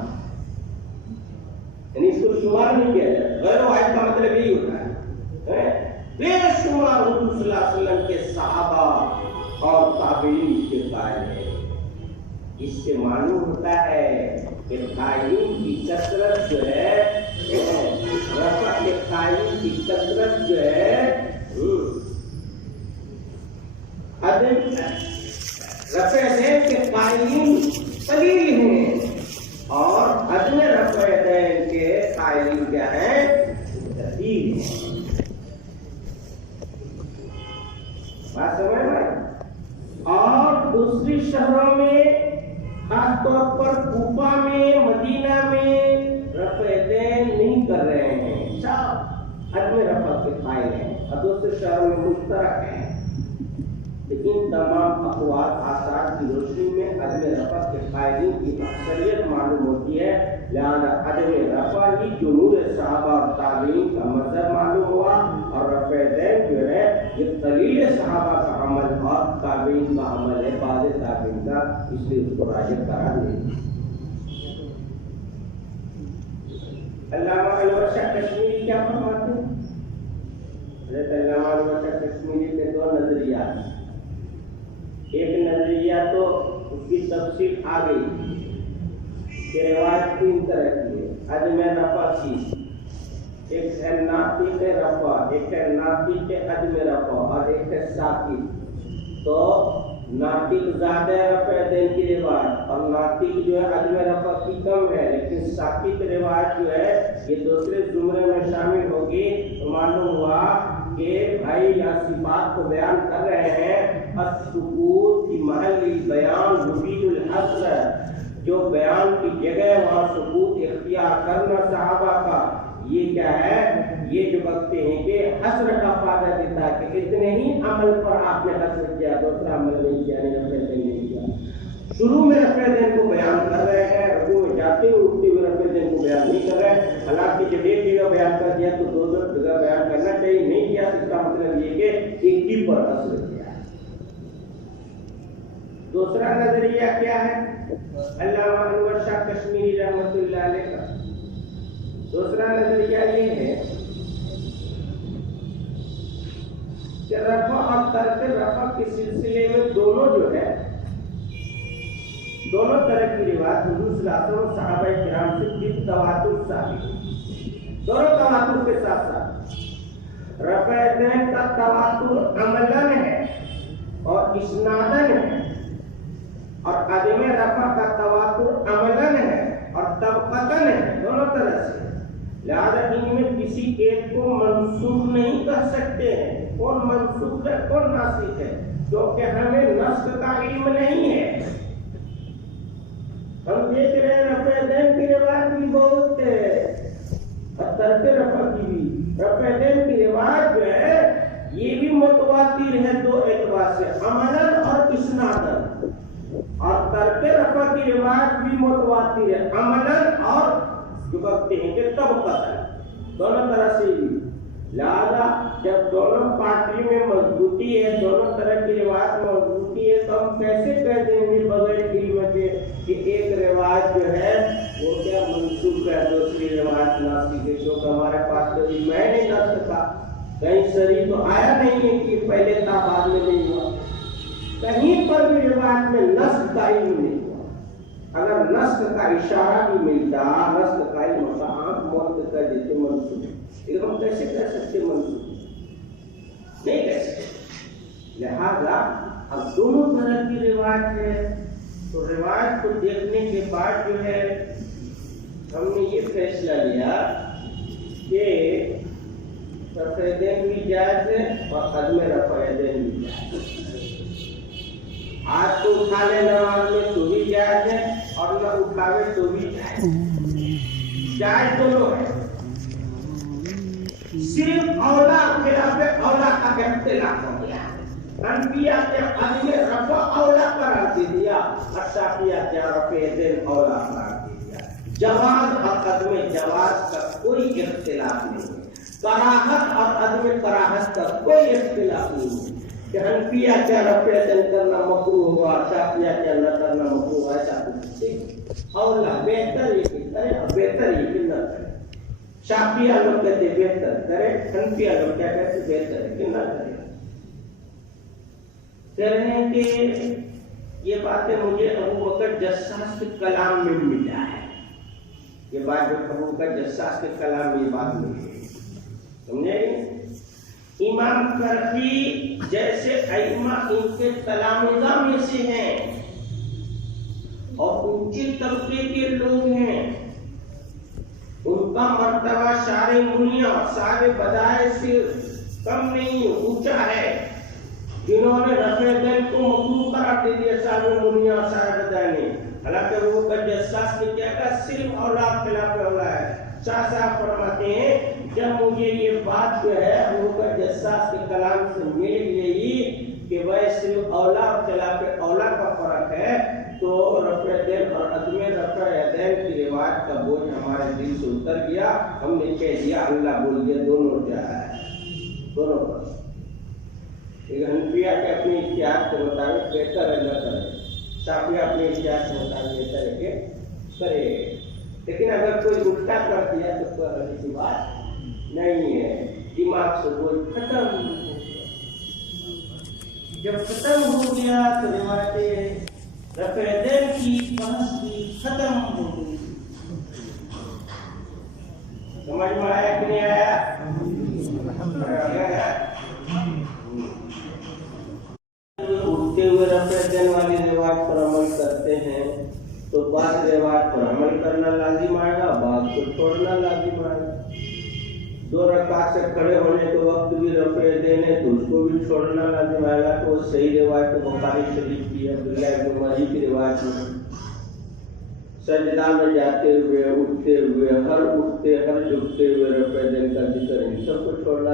یعنی اس کو شمار نہیں کیا جائے، غیر واحد کا مطلب یہی ہوتا ہے بے شمار حضور صلی اللہ علیہ وسلم کے صحابہ اور تابعین کے قائل ہیں۔ اس سے معلوم ہوتا ہے کہ قائلین کی کثرت جو ہے، رفع کے قائلین کی کثرت جو ہے، رفع یدین کے قائلین قلیل ہیں، اور عدم رفع یدین کے قائلین کیا ہیں؟ کثیر ہیں۔ بات سمجھ میں؟ اور دوسری شہروں میں، خاص طور پر کوفہ میں، مدینہ میں رفع یدین نہیں کر رہے ہیں، سب عدم رفع کے قائل ہیں، اور دوسرے شہروں میں مشترک ہیں، لیکن تمام اقوال آثار کی روشنی میں عدم رفع کے قائلین کی اکثریت معلوم ہوتی ہے، لہذا عدم رفع ہی جمہور صحابہ اور تابعین کا مذہب معلوم ہوا، اور رفع یدین جو ہے یہ قلیل صحابہ کا عمل اور تابعین کا عمل ہے، بعض تابعین کا، اس لیے اس کو راجح قرار دیا۔ علامہ انور شاہ کشمیری کیا فرماتے ہیں؟ حضرت علامہ انور شاہ کشمیری کے دو نظریات، ایک نظریہ تو اس کی تفصیل آ گئی کہ روایت 3 طرح کی ہے، عدم رفع کی، ایک ہے ناطق رفع، ایک ہے ناطق عدم رفع، اور ایک ہے ساکت۔ تو ناطق زیادہ رفع یدین کی روایت، اور ناطق جو ہے عدم رفع کی کم ہے، لیکن ساکت روایت جو ہے یہ دوسرے زمرے میں شامل ہوگی۔ تو معلوم ہوا کہ بھائی یہاں صفات کو بیان کر رہے ہیں، السکوت فی محل بیان مفید الحصر، جو بیان کی جگہ وہاں سکوت اختیار کرنا صحابہ کا، یہ کیا ہے؟ یہ جو بکتے ہیں کہ حسر کا فائدہ دیتا ہے کہ اتنے ہی عمل پر آپ نے حسر کیا، دوسرا عمل نہیں کیا، نہیں کیا۔ شروع میں رفع یدین کو بیان کر رہے ہیں، رکوع میں جاتے ہوئے اٹھتے ہوئے رفع یدین کو بیان نہیں کر رہے ہیں، حالانکہ جب ایک جگہ بیان کر دیا تو 2 جگہ بیان کرنا چاہیے، نہیں کیا تو اس کا مطلب یہ کہ ایک ہی پر حسر کیا۔ دوسرا نظریہ کیا ہے؟ علامہ انور شاہ کشمیری رحمۃ اللہ علیہ کا۔ دوسرا نظریہ یہ ہے کہ رفع اور ترک رفع کے سلسلے میں دونوں جو ہے، دونوں طرح کی روایت حضور صلی اللہ علیہ وسلم صحابہ کرام سے بالتواتر ثابت ہے، دونوں تواتر کے ساتھ ساتھ۔ رفع دین کا تواتر عملاً ہے اور اسناداً ہے، اور عدم رفع کا تواتر عملاً ہے اور طبقتاً ہے، دونوں طرح سے۔ لہذا ان میں کسی ایک کو منسوخ نہیں کر سکتے ہیں، کون منسوخ ہے کون ناسخ ہے، کیونکہ ہمیں نسخ کا علم نہیں ہے۔ ہم دیکھ رہے ہیں رفع دین کی روایت بھی بہت ہے اور ترک رفع کی بھی۔ رفع دین کی روایت جو ہے یہ بھی متواتر ہے دو اعتبار سے، عملاً اور اسناداً، اور ترک رفع کی روایت بھی متواتر ہے عملاً اور جو کہتے ہیں کہ طبقتاً، دونوں طرح سے بھی۔ لہذا جب دونوں پارٹی میں مضبوطی ہے، دونوں طرح کی روایت میں مضبوطی ہے، تو ہم کیسے کہہ دیں گے بغیر علم کے کہ ایک روایت جو ہے وہ کیا منسوخ ہے، دوسری روایت ناسخ ہے؟ کیونکہ ہمارے پاس کبھی میں نہیں نسخ کا کہیں صریح تو آیا نہیں ہے کہ پہلے تھا بعد میں نہیں ہوا، کہیں پر بھی روایت میں نسخ کا علم نہیں ہوا۔ اگر نسخ کا اشارہ بھی ملتا، نسخ کا علم ہوتا، آنکھ موت کر دیتے منسوخ، لیکن ہم کیسے کہہ سکتے منسوخ؟ نہیں کہہ سکتے۔ لہذا اب دونوں طرح کی روایت ہے، تو روایت کو دیکھنے کے بعد جو ہے ہم نے یہ فیصلہ لیا کہ رفع دین بھی جائز ہے اور عدم رفع دین بھی جائز ہے۔ ہاتھ کو اٹھا لے نماز میں تو بھی جائز ہے اور نہ اٹھاوے تو بھی جائز ہے، جائز دونوں ہے۔ صرف اولا خلاف اولا کا اختلاف ہو گیا، حنفیہ کے عدم رفع اولا قرار دے دیا اور شافعیہ کے رفع دین اولا قرار دے دیا۔ جواز اور عدم جواز کا کوئی اختلاف نہیں ہے، کراہت اور عدم کراہت کا کوئی اختلاف نہیں ہے کہ حنفیہ کیا رفع دین کرنا مکروہ ہوا، شافعیہ کیا نہ کرنا مکروہ ہوا، ایسا کچھ نہیں۔ اولا بہتر یہ کہ کرے اور بہتر یہ کہ نہ کرے۔ شافعیہ لوگ کہتے بہتر کرے، حنفیہ لوگ کیا کہتے بہتر ہے کہ نہ کرے۔ کہہ رہے ہیں کہ یہ باتیں مجھے ابو بکر جساس کے کلام میں ملا ہے، یہ بات جو ابو بکر جساس کے کلام میں یہ بات ملی ہے، سمجھے؟ امام کرخی جیسے ائمہ ان کے تلامذہ میں سے ہیں اور اونچے طبقے کے لوگ ہیں، ان کا مرتبہ سارے منیا سارے بدائے سے کم نہیں اونچا ہے، جنہوں نے رفع دین کو مکروہ قرار دے دیا سارے منیا سارے بدائے نے۔ حالانکہ وہ جساس نے کیا کہا صرف اولا خلاف اولا ہے۔ شاہ صاحب فرماتے ہیں جب مجھے یہ بات جو ہے وہ جساس کے کلام سے مل گئی کہ وہ صرف اولا اور خلاف اولا کا فرق ہے، تو رفع دین اور عدم رفع دین کی روایت کا بوجھ ہمارے دل سے اتر گیا، ہم نے کہہ دیا اللہ بول دیا دونوں جائز، دونوں پر۔ لیکن حنفیہ کے اپنے اجتہاد کے مطابق بہتر ہے نہ کرے، شافعیہ اپنے اجتہاد کے مطابق بہتر ہے کہ کرے۔ لیکن اگر کوئی الٹا کر دیا تو کوئی غلط کی بات نہیں ہے، دماغ سے کوئی ختم ہو گیا۔ جب ختم ہو گیا تو روایت رفع دین کی بحث بھی ختم ہو گئی۔ سمجھ میں آیا کہ نہیں آیا؟ اٹھتے ہوئے رفع دین والی روایت پر عمل کرتے ہیں تو بعض روایت پر عمل کرنا لازم آئے گا، بعض کو چھوڑنا لازم آئے گا۔ 2 رکعت سے کھڑے ہونے کے وقت بھی رفع دین ہے تو اس کو بھی چھوڑنا لازم آئے گا، تو وہ صحیح روایت بخاری شریف کی ہے، عبداللہ بن عمر کی روایت میں سجدہ میں جاتے ہوئے، اٹھتے ہوئے، ہر اٹھتے ہر جھکتے ہوئے رفع دین کا ذکر، ان سب کو چھوڑنا